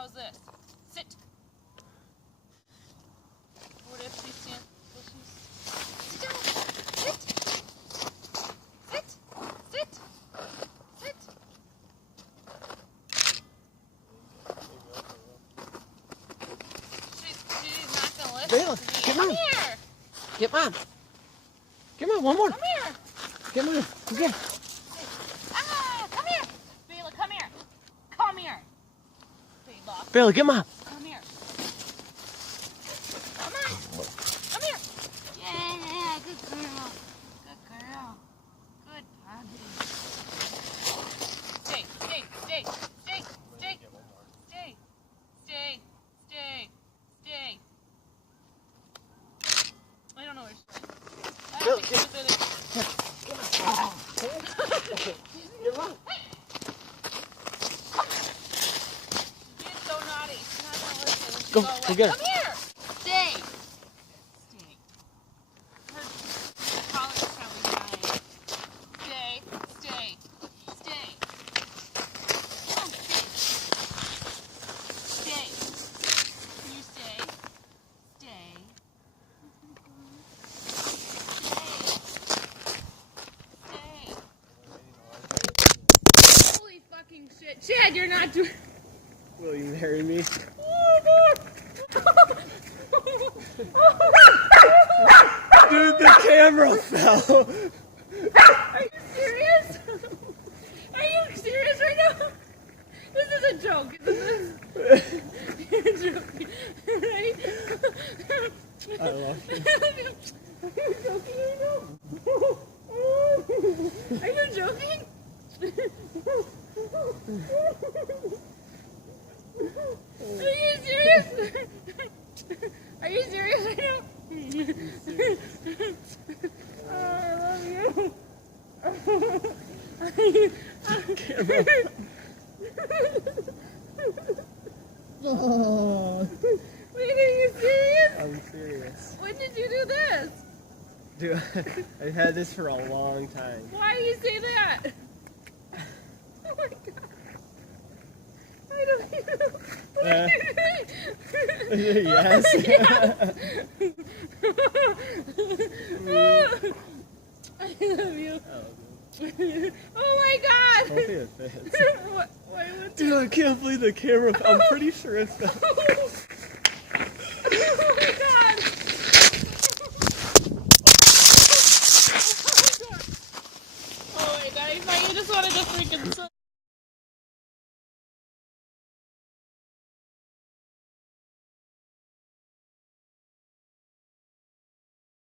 How's this? Sit. What if she stands? Sit down. Sit. Sit. Sit. Sit. She's not gonna listen. Bella, to me. get Come Mom. here. Get Mom. Get Mom, one more. Come here. Get Mom. Again. Ah, come here. Bella, come here. Come here. Bella, Bella, get Mom. come here. Come on. Come here. Yeah, good girl. Good girl. Good puppy. Stay, stay, stay, stay, stay, stay, stay, stay, stay. I don't know where she went. I don't think she was in it. Get Mom. She's so naughty. She's not gonna listen when she Go, go away. go get her. Come here. Stay. Stay. Her collar's probably dying. Stay. Stay. Stay. Come on, stay. Stay. Can you stay? Stay. Stay. Holy fucking shit. Chad, you're not doing... Will you marry me? Dude, the camera fell. Are you serious? Are you serious right now? This is a joke, isn't this? You're joking, right? I love you. Are you joking right now? Are you joking? Are you serious? Are you serious right now? Oh, I love you. Wait, are you serious? I'm serious. When did you do this? Dude, I've had this for a long time. Why do you say that? Oh my god. I don't even know. What are you doing? Yes. I love you. Oh, Oh my I god. don't think it fits. What? Dude, I can't believe the camera fell. I'm pretty sure it fell. Oh my god. Oh my god, I thought you just wanted to freaking